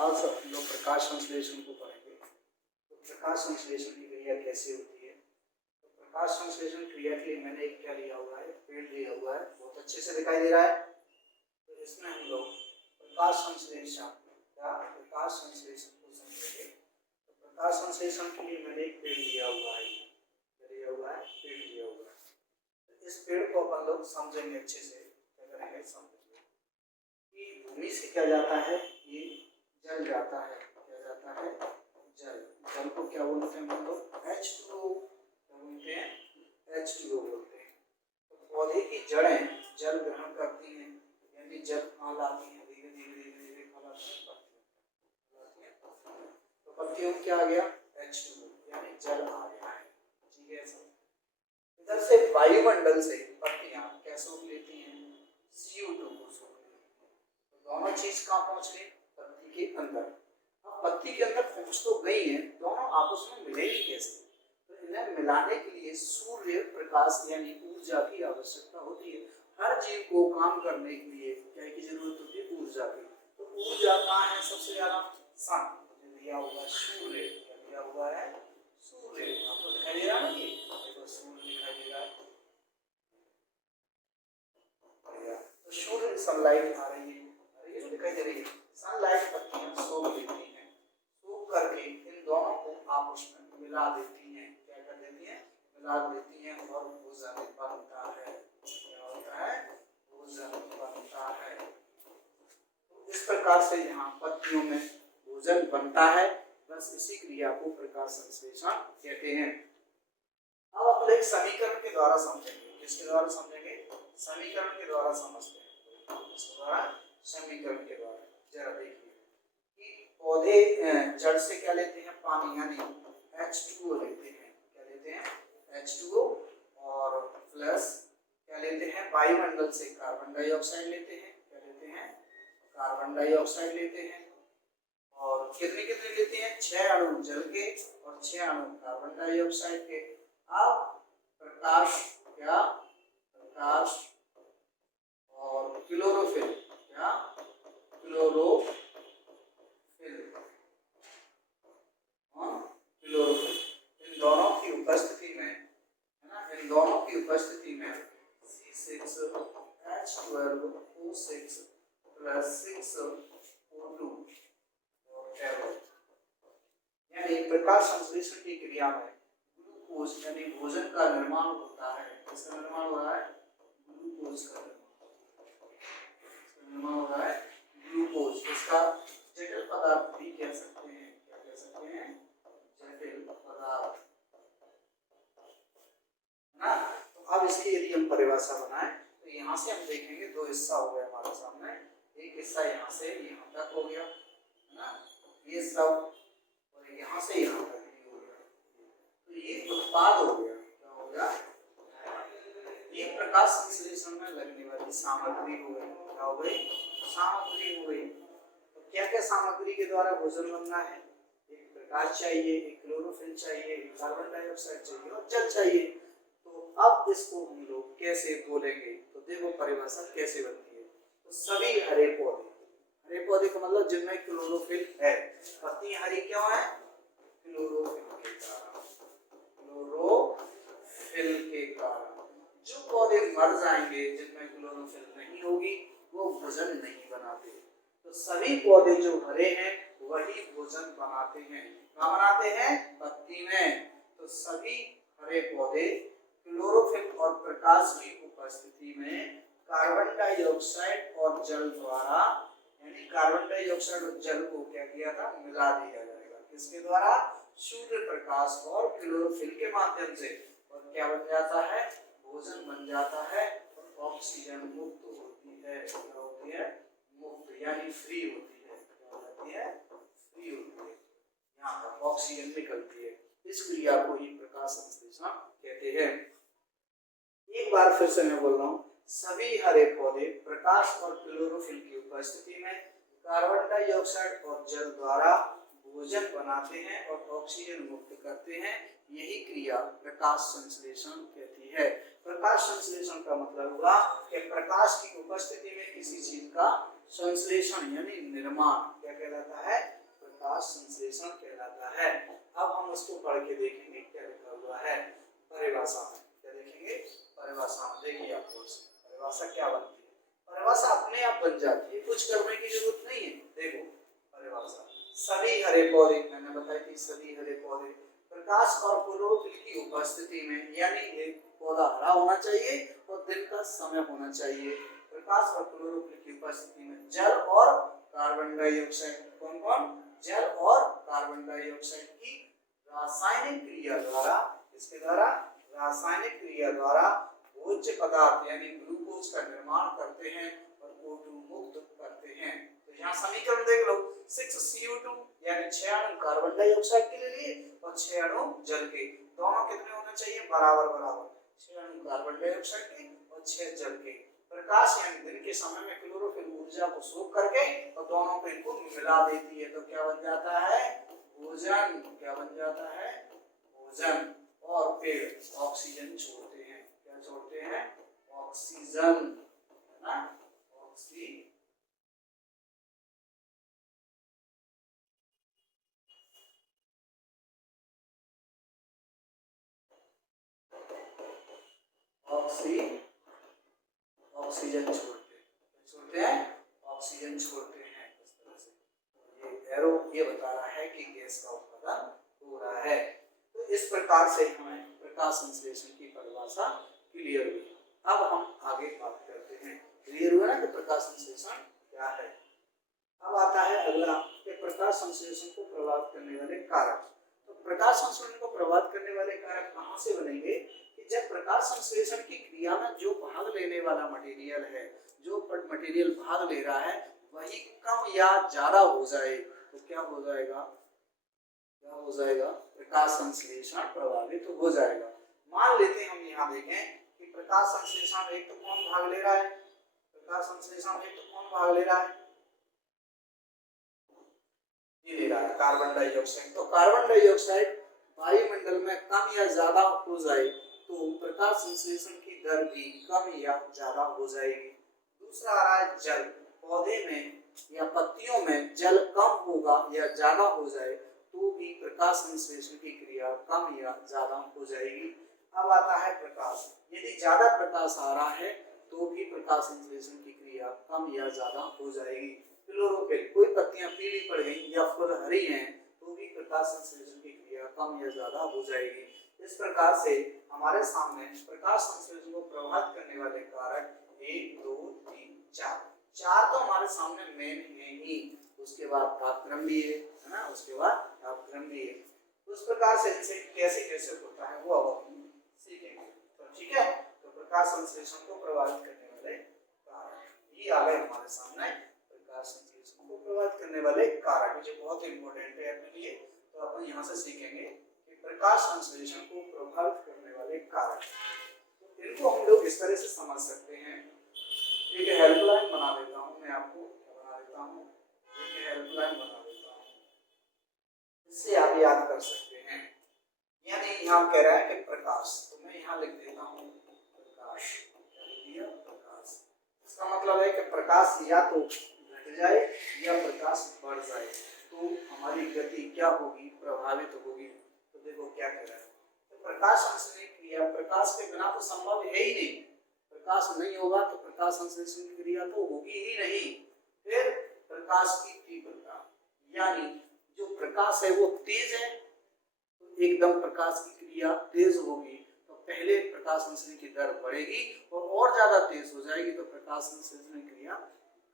आज हम लोग प्रकाश संश्लेषण को पढ़ेंगे। तो प्रकाश संश्लेषण की क्रिया कैसे होती है। तो प्रकाश संश्लेषण क्रिया के लिए मैंने एक क्या लिया हुआ है, पेड़ लिया हुआ है, बहुत अच्छे से दिखाई दे रहा है। तो इसमें हम लोग प्रकाश संश्लेषण को समझेंगे। तो प्रकाश संश्लेषण के लिए मैंने एक पेड़ लिया हुआ है, पेड़ लिया हुआ है। तो इस पेड़ को अपन लोग समझेंगे अच्छे से, क्या करेंगे समझेंगे कि भूमि से क्या जाता है, ये जल जाता है। क्या जाता है? जल को क्या बोलते हैं हम लोग? H2O। क्या बोलते हैं? H2O बोलते हैं। तो पौधे की जड़ें जल ग्रहण करती हैं, यानी जल फल आती हैं, धीरे धीरे फल आती हैं। तो पत्तियों में क्या आ गया? H2O, यानी जल आ गया है। ठीक है सर। इधर से वायुमंडल से पत्तियां क्या सोख लेती हैं? CO2 को सोख लेती हैं। तो दोनों चीज कहाँ पहुंच गई? पत्ती के अंदर। अब पत्ती के अंदर पहुंच तो गई है, दोनों आपस में मिलेगी कैसे? तो इन्हें मिलाने के लिए सूर्य प्रकाश यानी ऊर्जा की आवश्यकता होती है। हर जीव को काम करने के लिए क्या की जरूरत होती है? ऊर्जा की। तो ऊर्जा कहाँ है सबसे ज्यादा? सन। दिया हुआ सूर्य, क्या दिया हुआ है? सूर्य। आपको दिखाई दे रहा है ना? ये देखो सूर्य दिखाई दे रहा है। तो सूर्य सनलाइट आ रही है, दिखाई दे रही है। सनलाइट पत्तियां सोख लेती हैं, सोख करके इन दोनों को आपस में मिला देती हैं। क्या कर देती हैं? मिला देती हैं और भोजन बनता है। क्या होता है? भोजन बनता है। तो इस प्रकार से यहाँ पत्तियों में भोजन बनता है। बस इसी क्रिया को प्रकाश संश्लेषण कहते हैं। अब अपन एक समीकरण के द्वारा समझेंगे। किसके द्वारा समझेंगे? समीकरण के द्वारा समझते हैं। इसके द्वारा, समीकरण के द्वारा। जरा देखिए कि पौधे जड़ से क्या लेते हैं? पानी, यानी H2O लेते हैं। क्या लेते हैं? H2O। और प्लस क्या लेते हैं? वायुमंडल से कार्बन डाइऑक्साइड लेते हैं। क्या लेते हैं? कार्बन डाइऑक्साइड लेते हैं। और कितने कितने लेते हैं? 6 अणु जल के और 6 अणु कार्बन डाइऑक्साइड के। अब प्रकाश, क्या? प्रकाश और क्लोरोफिल, क्या? क्लोरोफिल, क्लोरोफिल, इन दोनों की उपस्थिति में, है ना, इन दोनों की उपस्थिति में C6H12O6 प्लस 6O2 यानी प्रकाश संश्लेषण की क्रिया में ग्लूकोज यानी भोजन का निर्माण होता है। किसका निर्माण हो रहा है? ग्लूकोज का निर्माण हो रहा है। ग्लूकोज, इसका जटिल पदार्थ भी कह सकते हैं। क्या कह सकते हैं? जटिल पदार्थ, ना। तो अब इसकी यदि हम परिभाषा बनाएं तो यहाँ से हम देखेंगे दो हिस्सा हो गया हमारे सामने। एक हिस्सा यहाँ से यहाँ तक हो गया, है ना, ये सब, और यहाँ से यहाँ तक हो गया। तो ये उत्पाद हो गया। क्या हो गया? ये प्रकाश संश्लेषण में लगने वाली सामग्री हो गई। क्या हो गई? सामग्री हो गई। तो क्या क्या सामग्री के द्वारा भोजन बनना है? एक प्रकाश चाहिए, एक क्लोरोफिल चाहिए, एक कार्बन डाइऑक्साइड चाहिए और जल चाहिए। तो अब इसको हम लोग कैसे बोलेंगे? तो देखो परिभाषा कैसे बनती है। तो सभी हरे पौधे, हरे पौधे का मतलब जिनमें क्लोरोफिल है। पत्ती हरी क्यों है? क्लोरोफिल के कारण, क्लोरोफिल के कारण। जो पौधे मर जाएंगे जिनमें क्लोरोफिल नहीं होगी वो भोजन नहीं बनाते। तो सभी पौधे जो हरे हैं वही भोजन बनाते हैं। कहाँ बनाते हैं? पत्ती में। तो सभी हरे पौधे क्लोरोफिल और प्रकाश की उपस्थिति में कार्बन डाइऑक्साइड और जल द्वारा, यानी कार्बन डाइऑक्साइड और जल को क्या किया था? मिला दिया जाएगा। किसके द्वारा? सूर्य प्रकाश और क्लोरोफिल के माध्यम से। और क्या बन जाता है? भोजन बन जाता है और ऑक्सीजन मुक्त होती है। क्या होती है? मुक्त, यानी फ्री होती है। क्या होती है? फ्री होती है। यहाँ पर ऑक्सीजन निकलती है। इस क्रिया को ही प्रकाश संश्लेषण कहते हैं। एक बार फिर से मैं बोल रहा हूँ, सभी हरे पौधे प्रकाश और क्लोरोफिल की उपस्थिति में कार्बन डाइऑक्साइड और जल द्वारा भोजन बनाते हैं और ऑक्सीजन मुक्त करते हैं। यही क्रिया प्रकाश संश्लेषण कहती है। प्रकाश संश्लेषण का मतलब हुआ कि प्रकाश की उपस्थिति में किसी चीज का संश्लेषण यानी निर्माण क्या कहलाता है? प्रकाश संश्लेषण कहलाता है। अब हम उसको पढ़ के देखेंगे क्या लिखा हुआ है परिभाषा में। क्या देखेंगे परिभाषा में? देखिए आपको परिभाषा क्या बनती है। परिभाषा अपने आप बन जाती है, कुछ करने की जरूरत नहीं है। देखो परिभाषा, सभी हरे पौधे, मैंने बताया कि सभी हरे पौधे प्रकाश और क्लोरोफिल की उपस्थिति में, यानी एक पौधा हरा होना चाहिए और दिन का समय होना चाहिए, प्रकाश और क्लोरोफिल की उपस्थिति में जल और कार्बन डाइऑक्साइड, कौन कौन? जल और कार्बन डाइऑक्साइड की रासायनिक क्रिया द्वारा, इसके द्वारा रासायनिक क्रिया द्वारा भोज्य पदार्थ यानी ग्लूकोज का निर्माण करते हैं और O2 मुक्त करते हैं। तो यहाँ समीकरण देख लो, 6CO2 यानी 6 अणु कार्बन डाइऑक्साइड के लिए और 6 अणु जल के, दोनों कितने होने चाहिए? बराबर बराबर, 6 अणु कार्बन डाइऑक्साइड के और 6 जल के। प्रकाश यानी दिन के समय में क्लोरोफिल ऊर्जा को सोख करके और दोनों को इनको मिला देती है, तो क्या बन जाता है? भोजन। क्या बन जाता है? भोजन। और पेड़ ऑक्सीजन छोड़ते हैं, क्या छोड़ते हैं? ऑक्सीजन, है ना? ऑक्सीजन। ऑक्सीजन छोड़ते हैं, ऑक्सीजन छोड़ते हैं। इस तरह से ये एरो ये बता रहा है कि गैस का उत्पादन हो रहा है। तो इस प्रकार से हमें प्रकाश संश्लेषण की परिभाषा क्लियर हुई। अब हम आगे बात करते हैं। क्लियर हुआ ना कि प्रकाश संश्लेषण क्या है। अब आता है अगला कि प्रकाश संश्लेषण को प्रभावित करने वाले कारक। तो प्रकाश संश्लेषण को प्रभावित करने वाले कारक कहाँ से बनेंगे? कि जब प्रकाश संश्लेषण की क्रिया में जो भाग लेने वाला मटेरियल है, जो मटेरियल भाग ले रहा है, वही कम या ज्यादा हो जाए तो क्या हो जाएगा? क्या हो जाएगा? प्रकाश संश्लेषण प्रभावित हो जाएगा। मान लेते हैं हम यहाँ देखें कि प्रकाश संश्लेषण एक तो कौन भाग ले रहा है? प्रकाश संश्लेषण एक तो कौन भाग ले रहा है? ये ले रहा है कार्बन डाइऑक्साइड। तो कार्बन डाइऑक्साइड वायुमंडल में कम या ज्यादा हो जाए तो प्रकाश संश्लेषण की दर भी कम या ज्यादा हो जाएगी। दूसरा आ रहा है जल। पौधे में या पत्तियों में जल कम होगा या ज्यादा हो जाए तो भी प्रकाश संश्लेषण की क्रिया कम या ज्यादा हो जाएगी। अब आता है प्रकाश। यदि ज्यादा प्रकाश आ रहा है तो भी प्रकाश संश्लेषण की क्रिया कम या ज्यादा हो जाएगी। क्लोरोफिल, कोई पत्तियां पीली पड़ गई या फूल हरी हैं तो भी प्रकाश संश्लेषण की क्रिया कम या ज्यादा हो जाएगी। इस प्रकार से हमारे सामने प्रकाश संश्लेषण को प्रभावित करने वाले कारक 1 2 3 4 तो हमारे सामने मेन है ही। उसके बाद तापक्रम भी है ना, उसके बाद तापक्रम भी है। उस प्रकार से इनसे कैसे कैसे होता है वो अब हम सीखेंगे। तो ठीक है, तो प्रकाश संश्लेषण को प्रभावित करने वाले कारक ये आ गए हमारे सामने। प्रकाश संश्लेषण को प्रभावित करने वाले कारक जो बहुत इंपॉर्टेंट है अपने लिए, तो अपन यहाँ से सीखेंगे कि प्रकाश संश्लेषण को प्रभावित करने वाले कारक। तो इनको हम लोग इस तरह से समझ सकते हैं। एक हेल्पलाइन बना देता हूँ मैं आपको, बना देता हूँ एक हेल्पलाइन बना देता हूँ, इससे आप याद कर सकते हैं। यानी यहाँ कह रहा है कि प्रकाश, तो मैं यहाँ लिख देता हूँ प्रकाश। प्रकाश इसका मतलब है कि प्रकाश या तो घट जाए या प्रकाश बढ़ जाए तो हमारी गति क्या होगी? प्रभावित होगी। तो देखो क्या कह रहा है, तो प्रकाश संश्लेषण क्रिया प्रकाश के बिना तो संभव है ही नहीं। प्रकाश नहीं होगा तो प्रकाश संश्लेषण की क्रिया तो होगी ही नहीं। फिर प्रकाश की तीव्रता, यानी जो प्रकाश है वो तेज है तो एकदम प्रकाश की क्रिया तेज होगी तो पहले प्रकाश संश्लेषण की दर बढ़ेगी और ज्यादा तेज हो जाएगी तो प्रकाश संश्लेषण की क्रिया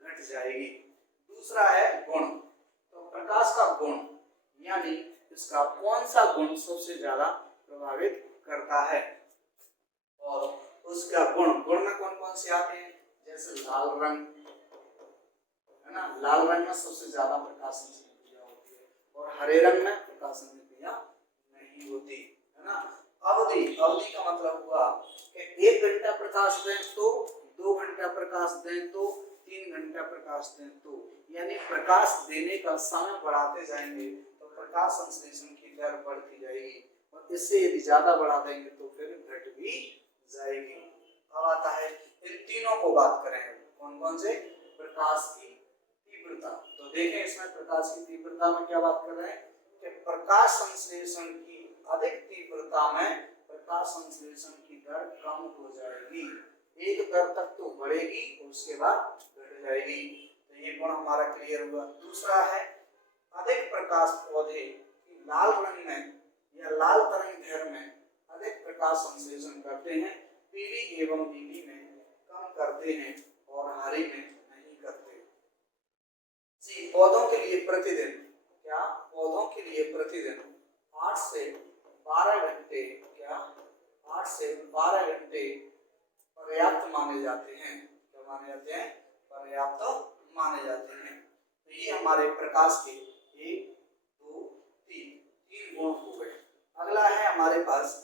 घट जाएगी। दूसरा है गुण। तो प्रकाश का गुण यानी इसका कौन सा गुण सबसे ज्यादा प्रभावित करता है और उसका गुण में कौन कौन से आते हैं? जैसे लाल रंग है ना, लाल रंग में सबसे ज्यादा प्रकाश संश्लेषण क्रिया होती है और हरे रंग में प्रकाश संश्लेषण क्रिया नहीं होती है ना। अवधि का मतलब हुआ कि 1 घंटा प्रकाश दें तो 2 घंटा प्रकाश दें तो 3 घंटा प्रकाश दें तो, यानी प्रकाश देने का समय बढ़ाते जाएंगे तो प्रकाश संश्लेषण की दर बढ़ती जाएगी और इससे यदि ज्यादा बढ़ा देंगे तो फिर घट भी जाएगी। अब आता है इन तीनों को बात करें, कौन कौन से? प्रकाश की देखें इसमें प्रकाश की तीव्रता में क्या बात कर रहे हैं कि प्रकाश संश्लेषण की अधिक तीव्रता में प्रकाश संश्लेषण की दर कम हो जाएगी, एक दर तक तो बढ़ेगी और उसके बाद घट जाएगी। तो ये गुण हमारा क्लियर हुआ। दूसरा है अधिक प्रकाश पौधे की लाल रंग में या लाल तरंग दैर्घ्य में अधिक प्रकाश संश्लेषण करते हैं, पीली एवं नीली में कम करते हैं और हरे में नहीं करते। पौधों के लिए प्रतिदिन क्या पौधों के लिए प्रतिदिन 8 से 12 घंटे क्या 8 से 12 घंटे पर्याप्त माने जाते हैं। क्या माने जाते हैं? पर्याप्त माने जाते हैं। तो ये हमारे प्रकाश के 1 2 3 गुण हो गए। अगला है हमारे पास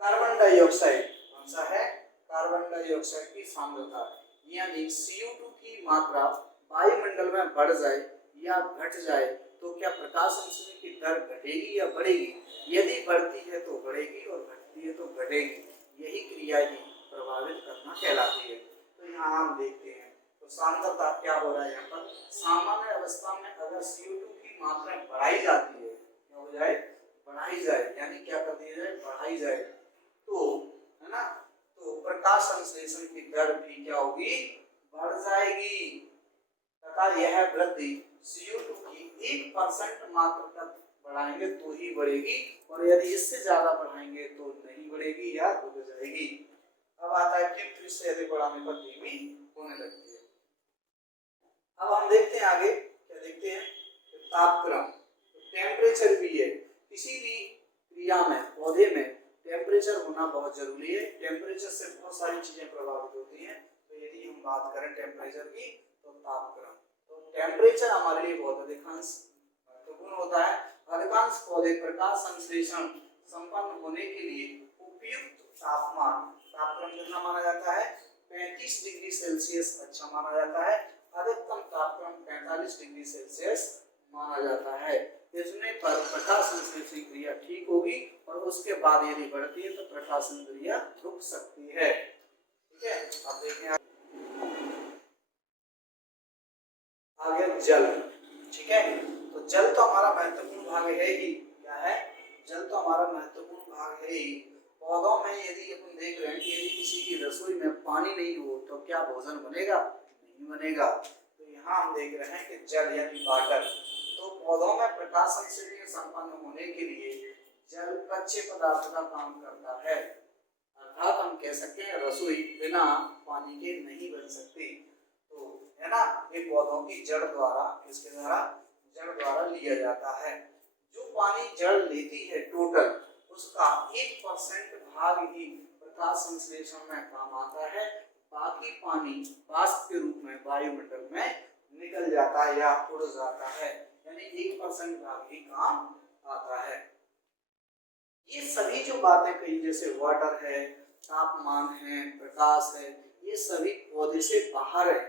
कार्बन डाइऑक्साइड। कौन सा है? कार्बन डाइऑक्साइड की सांद्रता, यानी CO2 की मात्रा वायुमंडल में बढ़ जाए या घट जाए तो क्या प्रकाश संश्लेषण की दर घटेगी या बढ़ेगी? यदि बढ़ती है तो बढ़ेगी और घटती है तो घटेगी। यही क्रिया ही प्रभावित करना कहलाती है। तो यहाँ हम देखते हैं तो सांद्रता क्या हो रहा है, यहाँ पर सामान्य अवस्था में अगर CO2 की मात्रा बढ़ाई जाती है, क्या हो जाए? बढ़ाई जाए, यानी क्या कर दिया जाए? बढ़ाई जाए, तो है ना, तो प्रकाश संश्लेषण की दर भी क्या होगी? बढ़ जाएगी तथा यह वृद्धि CO2 की 1% मात्रा तक बढ़ाएंगे तो ही बढ़ेगी, और यदि इससे ज्यादा बढ़ाएंगे तो नहीं बढ़ेगी या रुक जाएगी। अब आता है टिप, इससे अधिक बढ़ाने पर धीमी होने लगती है। अब हम देखते हैं आगे, क्या देखते हैं? तापक्रम, टेम्परेचर भी है। किसी भी क्रिया में, पौधे में टेम्परेचर होना बहुत जरूरी है। टेम्परेचर से बहुत सारी चीजें प्रभावित होती हैं। तो यदि हम बात करें टेम्परेचर की, तो तापक्रम, तो टेम्परेचर हमारे लिए बहुत अधिकांश महत्वपूर्ण होता है। अधिकांश पौधे प्रकाश संश्लेषण संपन्न होने के लिए उपयुक्त तापक्रम कितना माना जाता है? 35 डिग्री सेल्सियस अच्छा माना जाता है। अधिकतम तापक्रम 45 डिग्री सेल्सियस माना जाता है। इसमें पर प्रकाश संश्लेषण क्रिया ठीक होगी और उसके बाद यदि बढ़ती है तो प्रकाशन क्रिया रुक सकती है। ठीक है, अब देखें आगे जल। ठीक है, तो जल तो हमारा महत्वपूर्ण भाग है ही। क्या है? जल तो हमारा महत्वपूर्ण भाग है ही। पौधों में यदि अपन देख रहे हैं कि यदि किसी की रसोई में पानी नहीं हो तो क्या भोजन बनेगा? नहीं बनेगा। तो यहाँ हम देख रहे हैं कि जल यानी वाटर, तो पौधों में प्रकाश संश्लेषण संपन्न होने के लिए जल कच्चे पदार्थ का काम करता है। अर्थात हम कह सकते हैं रसोई बिना पानी के नहीं बन सकती। तो है ना, ये पौधों की जड़ द्वारा, किसके द्वारा? जड़ द्वारा लिया जाता है। जो पानी जड़ लेती है टोटल, उसका 1% भाग ही प्रकाश संश्लेषण में काम आता है। बाकी पानी वाष्प के रूप में वायुमंडल में निकल जाता है या उड़ जाता है, यानी 1% भाग ही काम आता है। ये सभी जो बातें कही, जैसे वाटर है, तापमान है, प्रकाश है, ये सभी पौधे से बाहर है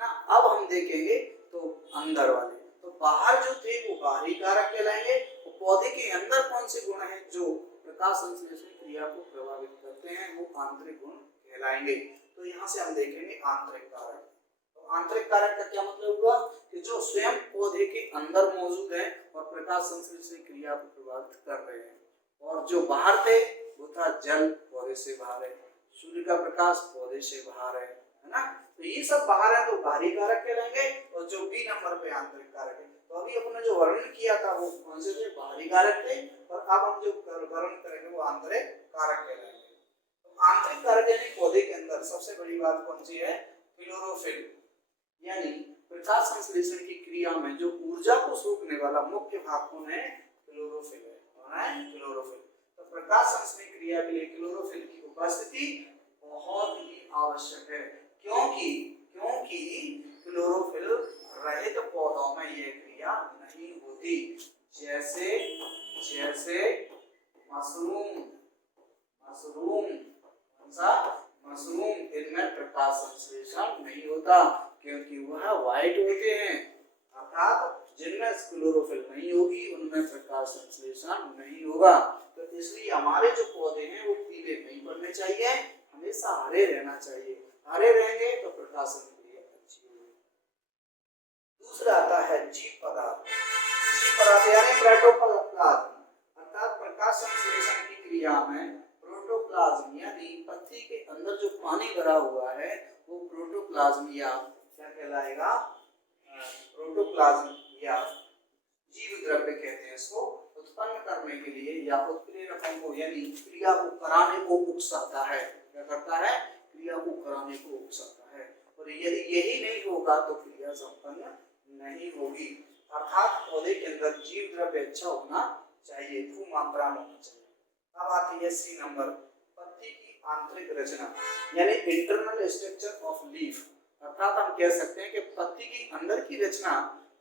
ना। अब हम देखेंगे तो अंदर वाले, तो बाहर जो थे वो बाहरी कारक कहलाएंगे। तो पौधे के अंदर कौन से गुण हैं जो प्रकाश संश्लेषण क्रिया को प्रभावित करते हैं? वो आंतरिक गुण कहलाएंगे। तो यहाँ से हम देखेंगे आंतरिक कारक। तो आंतरिक कारक का क्या मतलब हुआ कि जो स्वयं पौधे के अंदर मौजूद है और प्रकाश संश्लेषण क्रिया को प्रभावित कर रहे हैं। और जो बाहर थे वो था जल, पौधे से बाहर है, सूर्य का प्रकाश पौधे से बाहर है ना। तो ये सब बाहर है तो बाहरी कारक कहलाएंगे, और जो बी नंबर पे आंतरिक कारक है। तो अभी अपने जो वर्णन किया था वो कौन से थे? बाहरी कारक थे, और अब हम जो वर्णन करेंगे वो आंतरिक कारक कहलाएंगे। तो आंतरिक कारक यानी पौधे के अंदर सबसे बड़ी बात कौन सी है? क्लोरोफिल, यानी प्रकाश संश्लेषण की क्रिया में जो ऊर्जा को सोखने वाला मुख्य भाग कौन है? क्लोरोफिल है। कौन है? क्लोरोफिल। तो प्रकाश संश्लेषण क्रिया के लिए क्लोरोफिल की उपस्थिति बहुत ही आवश्यक है, क्योंकि क्लोरोफिल रहित पौधों में यह क्रिया नहीं होती। जैसे मशरूम, इनमें प्रकाश संश्लेषण नहीं होता क्योंकि वह व्हाइट होते हैं। अर्थात जिनमें क्लोरोफिल नहीं होगी उनमें प्रकाश संश्लेषण नहीं होगा। तो इसलिए हमारे जो पौधे हैं वो पीले नहीं पड़ने चाहिए, हमेशा हरे रहना चाहिए। हरे रहेंगे तो प्रकाश दूसरा आता है जीव पदार्थ। जीव पदार्थ यानी प्रोटोप्लाज्म, अर्थात प्रकाश संश्लेषण की क्रिया में प्रोटोप्लाज्म यानी पत्ती के अंदर जो पानी भरा हुआ है वो प्रोटोप्लाज्म या क्या कहलाएगा, प्रोटोप्लाज्म या जीव द्रव्य कहते हैं इसको, उत्पन्न करने के लिए या उत्प्रेरकों को यानी क्रिया को कराने को उकसाता है। क्या करता है? क्रिया को कराने को उकसाता है। और यदि यही नहीं होगा तो क्रिया संपन्न नहीं होगी। अर्थात पौधे के अंदर जीव द्रव्य अच्छा होना चाहिए, खूब मात्रा में होना चाहिए। अब आती है सी नंबर, पत्ती की आंतरिक रचना यानी इंटरनल स्ट्रक्चर ऑफ लीफ। अर्थात हम कह सकते हैं कि पत्ती की अंदर की रचना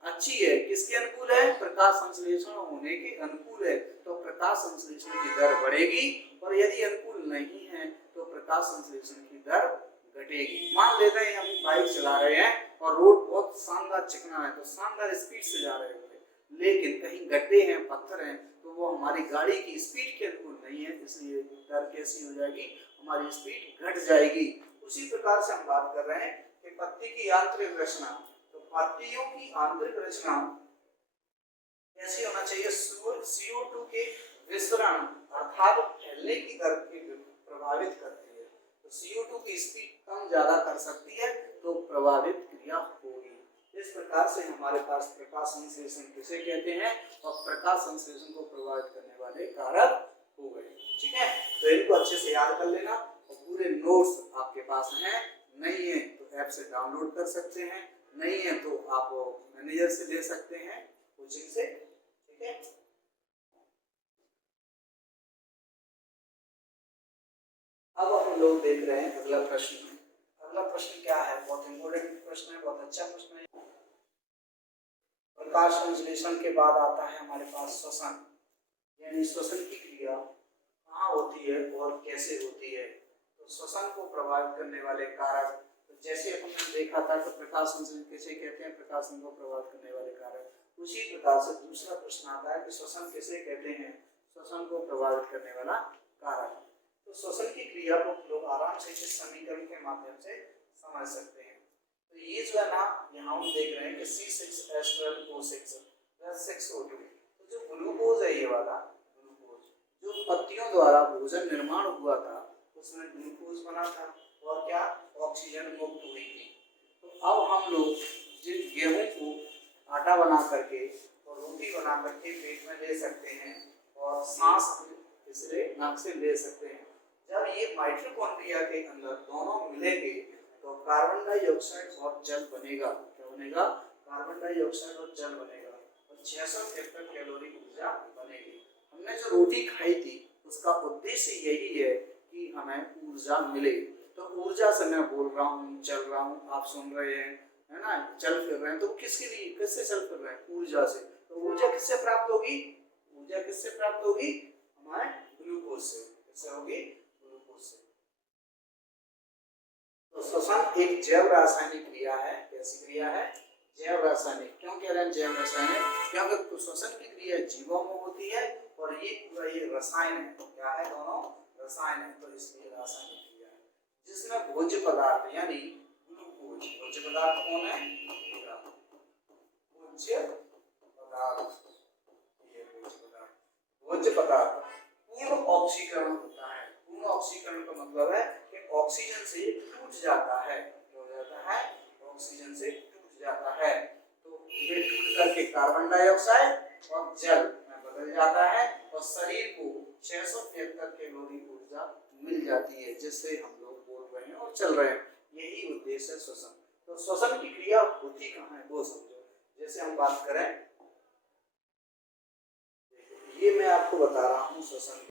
अच्छी है। किसके अनुकूल है? प्रकाश संश्लेषण होने के अनुकूल है, तो प्रकाश संश्लेषण की दर बढ़ेगी। और यदि अनुकूल नहीं है तो प्रकाश संश्लेषण की दर घटेगी। मान लेते हैं हम बाइक चला रहे हैं और रोड बहुत शानदार चिकना है तो शानदार स्पीड से जा रहे होंगे, लेकिन कहीं गड्ढे हैं, पत्थर हैं, तो वो हमारी गाड़ी की स्पीड के अनुकूल नहीं है, इसलिए दर कैसी हो जाएगी? हमारी स्पीड घट जाएगी। उसी प्रकार से हम बात कर रहे हैं कि पत्ती की आंतरिक रचना, तो पत्तियों की आंतरिक रचना कैसी होना चाहिए? CO2 के विसरण अर्थात फैलने की दर को प्रभावित करती है। तो CO2 की स्पीड कम ज्यादा कर सकती है तो प्रभावित क्रिया होगी। इस प्रकार से हमारे पास प्रकाश संश्लेषण किसे कहते हैं और प्रकाश संश्लेषण को प्रभावित करने वाले कारक हो गए। ठीक है, तो इनको अच्छे से याद कर लेना और पूरे नोट्स आपके पास हैं। नहीं है तो ऐप से डाउनलोड कर सकते हैं, नहीं है तो आप मैनेजर से ले सकते हैं, कोचिंग से। ठीक है, अब हम लोग देख रहे हैं अगला प्रश्न। अगला प्रश्न क्या है? बहुत इंपॉर्टेंट प्रश्न है, बहुत अच्छा प्रश्न है। प्रकाश संश्लेषण के बाद आता है हमारे पास श्वसन, यानी श्वसन की क्रिया कहाँ होती है और कैसे होती है। तो श्वसन को प्रभावित करने वाले कारक, तो जैसे हमने देखा था तो प्रकाश संश्लेषण किसे कहते हैं? प्रकाश को प्रभावित करने वाले कारक। उसी प्रकार से दूसरा प्रश्न आता है कि श्वसन किसे कहते हैं? श्वसन को प्रभावित करने वाला कारक। तो श्वसन की क्रिया को लोग आराम से इस समीकरण के माध्यम से समझ सकते हैं। तो ये जो है ना, यहाँ हम देख रहे हैं कि C6H12O6 + 6O2, तो जो ग्लूकोज है, ये वाला ग्लूकोज जो पत्तियों द्वारा भोजन निर्माण हुआ था उसमें ग्लूकोज बना था और क्या? ऑक्सीजन मुक्त हुई थी। तो अब हम लोग जिन गेहूं को आटा बना करके और रोटी बना करके पेट में ले सकते हैं और सांस इससे नाक से ले सकते हैं। जब ये माइटोकॉन्ड्रिया के अंदर दोनों मिलेंगे तो कार्बन डाइऑक्साइड और जल बनेगा। क्या बनेगा? कार्बन डाइऑक्साइड और जल बनेगा और 673 कैलोरी ऊर्जा बनेगी। हमने जो रोटी खाई थी उसका उद्देश्य यही है कि हमें ऊर्जा मिले। तो ऊर्जा से मैं बोल रहा हूँ, चल रहा हूँ, आप सुन रहे हैं, है ना, चल फिर रहे हैं, तो किसके लिए, किससे चल फिर रहे हैं? ऊर्जा से। तो ऊर्जा किससे प्राप्त होगी? ऊर्जा किससे प्राप्त होगी? हमारे ग्लूकोज से। किससे होगी? ग्लूकोज से। तो श्वसन एक जैव रासायनिक क्रिया है। कैसी क्रिया है? जैव रासायनिक। क्यों कह रहे हैं जैव रासायनिक? क्योंकि श्वसन की क्रिया जीवों में होती है और ये पूरा ये रसायन है। क्या है? दोनों रसायन है, तो इसलिए रासायनिक क्रिया है जिसमें भोज्य पदार्थ यानी ग्लूकोज। भोज्य पदार्थ कौन है? भोज्य पदार्थ। ये भोज्य पदार्थ पूर्ण ऑक्सीकरण होता है। पूर्ण ऑक्सीकरण का मतलब है कि ऑक्सीजन से टूट जाता है। क्या हो जाता है? ऑक्सीजन से टूट जाता है। तो ये टूट करके कार्बन डाइऑक्साइड और जल में बदल जाता है और शरीर को 673 कैलोरी ऊर्जा मिल जाती है, जिससे हम लोग बोल रहे हैं और चल रहे हैं। यही उद्देश्य है श्वसन। तो श्वसन की क्रिया होती कहाँ है वो समझो। जैसे हम बात करें, ये मैं आपको बता रहा हूँ श्वसन।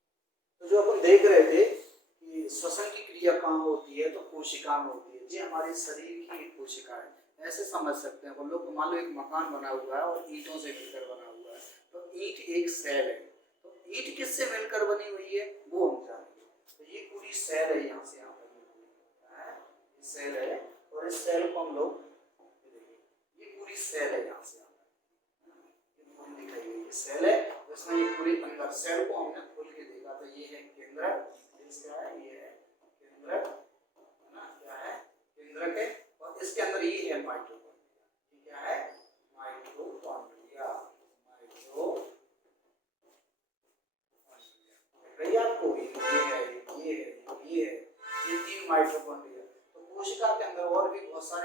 तो जो अपन देख रहे थे कि श्वसन की क्रिया कहाँ होती है, तो कोशिका में होती है। ये हमारे शरीर की एक कोशिका है, ऐसे समझ सकते हैं। हम लोग मान लो एक मकान बना हुआ है और ईंटों से मिलकर बना हुआ है, तो ईंट एक सेल है। तो ईंट किससे मिलकर बनी हुई है वो हम जानेंगे। तो ये पूरी सेल है, यहाँ से यहाँ पर सेल है और इस सेल को हम लोग ये पूरी सेल है, यहाँ से यहाँ दिखाई गई ये सेल है। इसमें ये पूरी अंदर सेल को हमने खोल के देखा तो ये है केंद्रक। इसका है ये है केंद्रक, है ना? क्या है? केंद्रक है। और इसके अंदर ये है माइटोकॉन्ड्रिया। ये क्या है?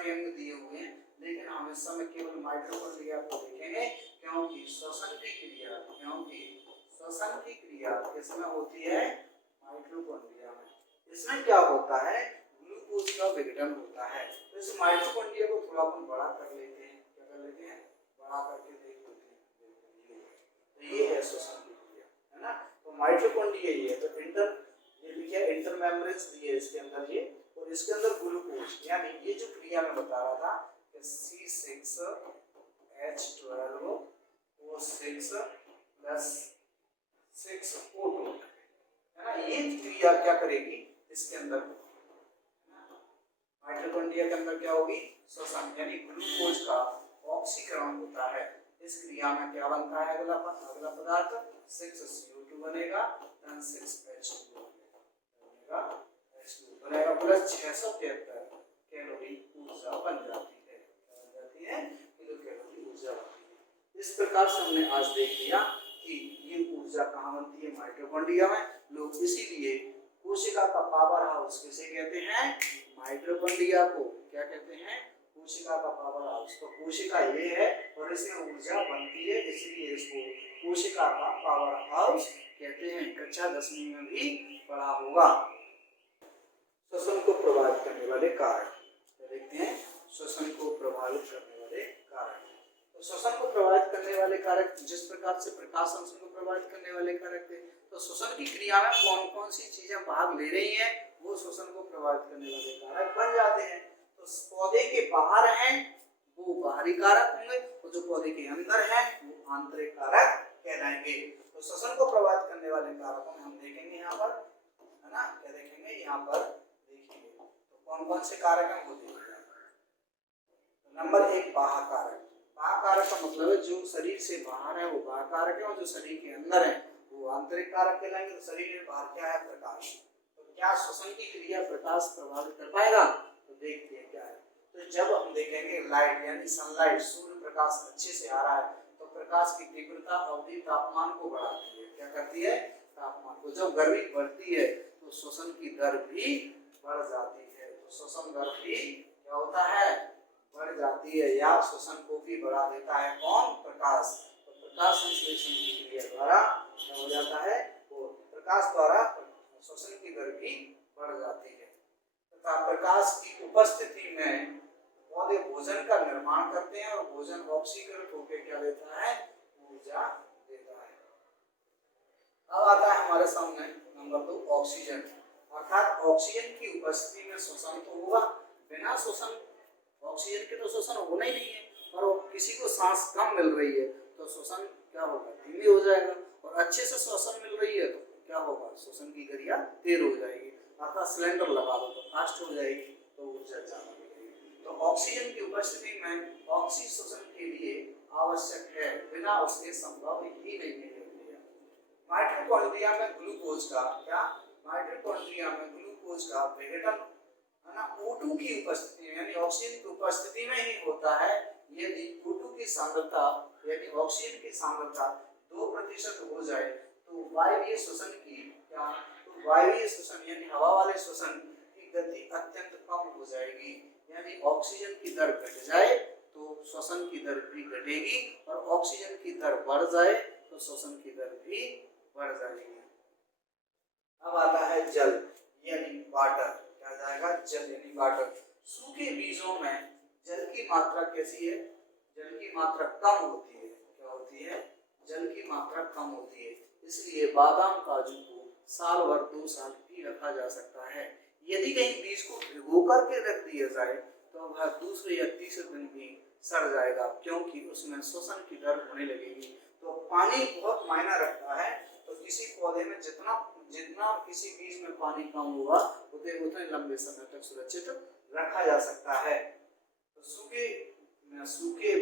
सारे अंग दिए हुए हैं, लेकिन हम इस समय केवल माइटोकॉन्ड्रिया को देखेंगे, क्योंकि श्वसन की क्रिया किसमें होती है? माइटोकॉन्ड्रिया में। इसमें क्या होता है? ग्लूकोज का विघटन होता है। तो इस माइटोकॉन्ड्रिया को थोड़ा अपन बड़ा कर लेते हैं, क्या कर लेते हैं? बड़ा करके देख लेते हैं। तो ये है श्वसन की क्रिया, है ना। तो माइटोकॉन्ड्रिया ये है, तो ये लिखा है इंटरमेम्ब्रेन्स दिए इसके अंदर ये, और इसके अंदर ग्लूकोज, यानी ये जो क्रिया मैं बता रहा था कि C6H12O6 + 6O2, है ना। ये क्रिया क्या करेगी इसके अंदर? माइटोकॉन्ड्रिया के अंदर क्या होगी? श्वसन, यानी ग्लूकोज का ऑक्सीकरण होता है। इस क्रिया में क्या बनता है? अगला पदार्थ 6CO2 बनेगा, then 6H2 बनेगा, H2 बनेगा, प्लस 673 कैलोरी ऊर्जा बन जाती है, किलो कैलोरी ऊर्जा बनती है। इस प्रकार से हमने आज देख लिया कि ये ऊर्जा कहाँ बनती है? माइटोकॉन्ड्रिया में। लोग इसीलिए कोशिका का पावर हाउस किसे कहते हैं? माइटोकॉन्ड्रिया को क्या कहते हैं? कोशिका का पावर हाउस। तो कोशिका ये है और इसमें ऊर्जा बनती है, इसलिए इसको कोशिका का पावर हाउस कहते हैं। कक्षा 10वीं में भी पढ़ा होगा। श्वसन को प्रभावित करने वाले कारक देखते हैं। श्वसन को प्रभावित करने वाले कारक, तो श्वसन को प्रभावित करने वाले कारक जिस प्रकार से प्रकाश संश्लेषण को प्रभावित करने वाले कारक थे, तो श्वसन की क्रिया में कौन कौन सी चीजें भाग ले रही हैं, वो श्वसन को प्रभावित करने वाले कारक बन जाते हैं। तो पौधे के बाहर हैं वो बाहरी कारक होंगे, और जो पौधे के अंदर हैं वो आंतरिक कारक कहलाएंगे। तो श्वसन को प्रभावित करने वाले कारकों में हम देखेंगे यहाँ पर, है ना, क्या देखेंगे यहाँ पर? देखिए तो कौन कौन से कारक हैं वो देखेंगे। नंबर 1 बाह्य कारक। बाह्य कारक का मतलब है जो शरीर से बाहर है वो बाह्य कारक है, और जो शरीर के अंदर है वो आंतरिक कारक कहलाएंगे। तो शरीर के बाहर क्या है? प्रकाश। तो क्या श्वसन की क्रिया प्रकाश प्रभावित कर पाएगा? तो देखते हैं क्या है। तो जब हम देखेंगे लाइट यानी सनलाइट, सूर्य प्रकाश अच्छे से आ रहा है, तो प्रकाश की तीव्रता अवधि तापमान को बढ़ाती है। क्या करती है? तापमान को। जब गर्मी बढ़ती है तो श्वसन की दर भी बढ़ जाती है। तो श्वसन दर भी क्या होता है? बढ़ जाती है, या श्वसन को भी बढ़ा देता है कौन? प्रकाश। तो प्रकाश संश्लेषण की क्रिया द्वारा क्या हो जाता है? वो प्रकाश द्वारा श्वसन की दर भी बढ़ जाती है। तथा प्रकाश की उपस्थिति में पौधे भोजन का निर्माण करते हैं, और भोजन ऑक्सीकरण होकर क्या देता है? ऊर्जा देता है। अब आता है हमारे सामने नंबर 2 ऑक्सीजन, अर्थात ऑक्सीजन की उपस्थिति में श्वसन तो होगा। बिना श्वसन ऑक्सीजन के तो श्वसन होना ही नहीं है, और किसी को सांस कम मिल रही है तो श्वसन क्या होगा? धीमी हो जाएगा, और अच्छे से श्वसन मिल रही है तो क्या होगा? श्वसन की क्रिया तेज हो जाएगी। अर्थात सिलेंडर लगा दो तो फास्ट हो जाएगी, तो ऊर्जा ज्यादा मिलेगी। तो ऑक्सीजन की उपस्थिति में ऑक्सीजन श्वसन के लिए आवश्यक है, बिना उसके संभव ही नहीं है। माइटोकॉन्ड्रिया में ग्लूकोज का क्या? माइटोकॉन्ड्रिया में ग्लूकोज का विघटन है ना O2 की उपस्थिति में, यानी ऑक्सीजन की उपस्थिति में ही होता है। यदि O2 की सांद्रता यानी ऑक्सीजन की सांद्रता 2% हो जाए तो वायवीय श्वसन की क्या? तो वायवीय श्वसन यानी हवा वाले श्वसन की गति अत्यंत कम हो जाएगी। यानी ऑक्सीजन की दर घट जाए तो श्वसन की दर भी घटेगी, और ऑक्सीजन की दर बढ़ जाए तो श्वसन की दर भी बढ़ जाएगी। अब आता है जल यानी वाटर, क्या जाएगा? जल यानी वाटर। सूखे बीजों में जल की मात्रा कैसी है? जल की मात्रा कम होती है। क्या होती है? जल की मात्रा कम होती है, इसलिए बादाम काजू को साल भर 2 साल भी रखा जा सकता है। यदि कहीं बीज को भिगो करके रख दिया जाए तो वह दूसरे या तीसरे दिन भी सड़ जाएगा, क्योंकि उसमें श्वसन की दर होने लगेगी। तो पानी बहुत मायना रखता है। तो किसी पौधे में जितना किसी बीज में पानी कम होगा उतने लंबे समय तक सुरक्षित रखा जा सकता है। तो सूखे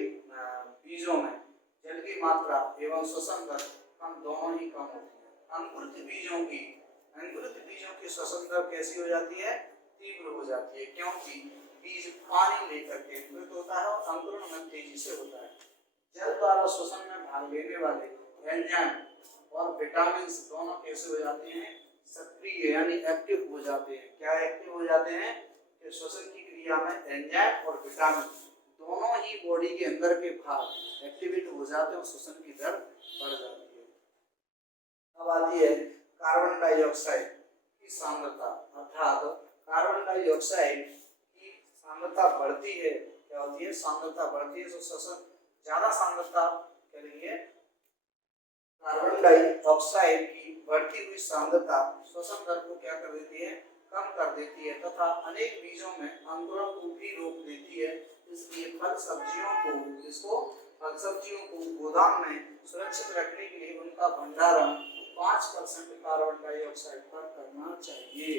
बीजों में जल की मात्रा एवं श्वसन दर कम दोनों ही कम होती है। अंकुरित बीजों की श्वसन दर कैसी हो जाती है? तीव्र हो जाती है, क्योंकि बीज पानी लेकर के अंकुरित होता है और अंकुरण में तेजी से होता है। जल द्वारा श्वसन में भाग लेने वाले एंजाइम और विटामिन दोनों कैसे हो जाते हैं? सक्रिय यानी एक्टिव हो जाते हैं। क्या एक्टिव हो जाते हैं? कि श्वसन की क्रिया में एंजाइम और विटामिन दोनों ही बॉडी के अंदर के भाग एक्टिवेट हो जाते हैं और श्वसन की दर बढ़ जाती है। अब आती है कार्बन डाइऑक्साइड की सांद्रता, अर्थात कार्बन डाइऑक्साइड की सांद्रता बढ़ती है, क्या होती है, सांद्रता बढ़ती है, तो श्वसन ज्यादा सांद्रता करेंगे। कार्बन डाइऑक्साइड की बढ़ती हुई सांद्रता श्वसन दर को क्या कर देती है, कम कर देती है तथा अनेक बीजों में अंकुरण को भी रोक देती है। इसलिए फल सब्जियों को गोदाम में सुरक्षित रखने के लिए उनका भंडारण 5% कार्बन डाइऑक्साइड पर करना चाहिए।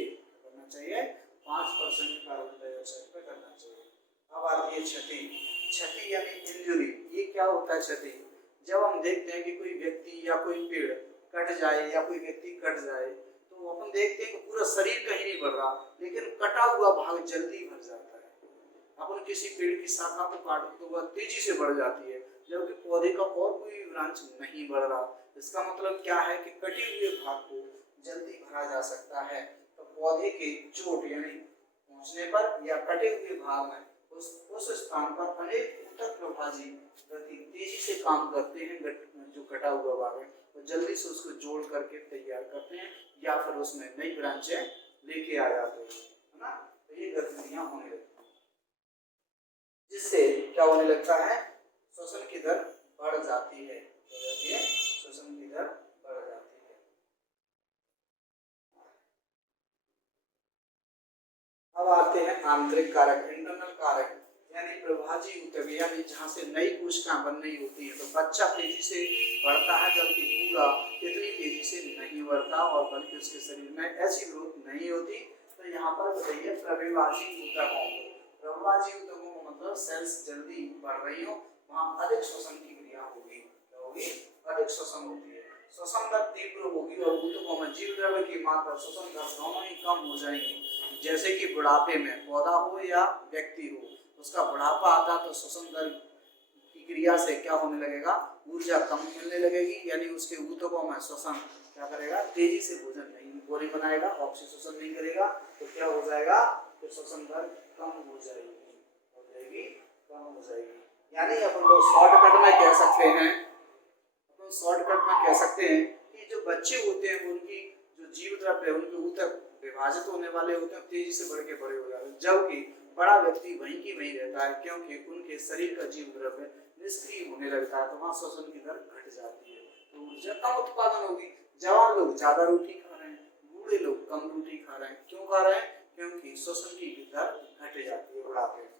5% कार्बन डाइऑक्साइड पर करना चाहिए। अब आती है क्षति यानी इंजरी। ये क्या होता है क्षति? जब हम देखते हैं कि कोई व्यक्ति या कोई पेड़ कट जाए या कोई व्यक्ति कट जाए तो अपन देखते हैं कि पूरा शरीर कहीं नहीं बढ़ रहा, लेकिन कटा हुआ भाग जल्दी भर जाता है। अपन किसी पेड़ की शाखा को काटते तो वह तेजी से बढ़ जाती है, जबकि पौधे का और कोई ब्रांच नहीं बढ़ रहा। इसका मतलब क्या है कि कटे हुए भाग को जल्दी भरा जा सकता है। तो पौधे के चोट यानी पहुंचने पर या कटे हुए भाग में उस स्थान पर अनेक ऊतक प्रभाजी तेजी से काम करते हैं, जो कटा हुआ भाग है तो जल्दी से उसको जोड़ करके तैयार करते हैं या फिर उसमें नई ब्रांचें लेके आ जाते हैं, है ना। तो ये गतिविधियां होने लगती हैं, जिससे क्या होने लगता है, श्वसन की दर बढ़ जाती है। श्वसन की दर बढ़ जाती है। अब आते हैं आंतरिक कारक, इंटरनल कारक, यानी प्रभाजी ऊतक, यानी जहाँ से नई कोशिकाएं बन रही होती है। तो बच्चा तेजी से बढ़ता है, जबकि बूढ़ा इतनी तेजी से नहीं बढ़ता और बल्कि उसके शरीर में ऐसी ग्रोथ नहीं होती। तो यहाँ पर बताइए प्रविभाजी ऊतकों को, प्रविभाजी ऊतकों को मतलब सेल्स जल्दी बढ़ रही हो, वहाँ अधिक श्वसन की क्रिया होगी। क्या होगी? अधिक श्वसन होती है, श्वसन दर तीव्र होगी और ऊतकों में जीव द्रव्य की मात्रा, श्वसन दर दोनों ही कम हो जाएंगी। जैसे कि बुढ़ापे में पौधा हो या व्यक्ति हो, उसका बुढ़ापा आता तो श्वसन दर की क्रिया से क्या होने लगेगा, ऊर्जा कम मिलने लगेगी, यानी उसके ऊतकों में श्वसन क्या करेगा, तेजी से भोजन नहीं बनाएगा, ऑक्सीजन नहीं करेगा, तो क्या हो जाएगा, तो श्वसन दर कम हो जाएगी, कम हो जाएगी। यानी अपन लोग शॉर्टकट में कह सकते हैं कि जो बच्चे होते हैं उनकी जो जीव द्रव्य है, उनके ऊतक विभाजित होने वाले होते हैं, तेजी से बढ़ के बड़े हो जाते हैं, जबकि बड़ा व्यक्ति वहीं की वहीं रहता है, क्योंकि उनके शरीर का जीव द्रव्य निष्क्रिय होने लगता है, तो वहाँ श्वसन की दर घट जाती है, तो ऊर्जा कम उत्पादन होगी। जवान लोग ज्यादा रोटी खा रहे हैं, बूढ़े लोग कम रोटी खा रहे हैं। क्यों खा रहे हैं? क्योंकि श्वसन की दर घट जाती है बुढ़ापे में।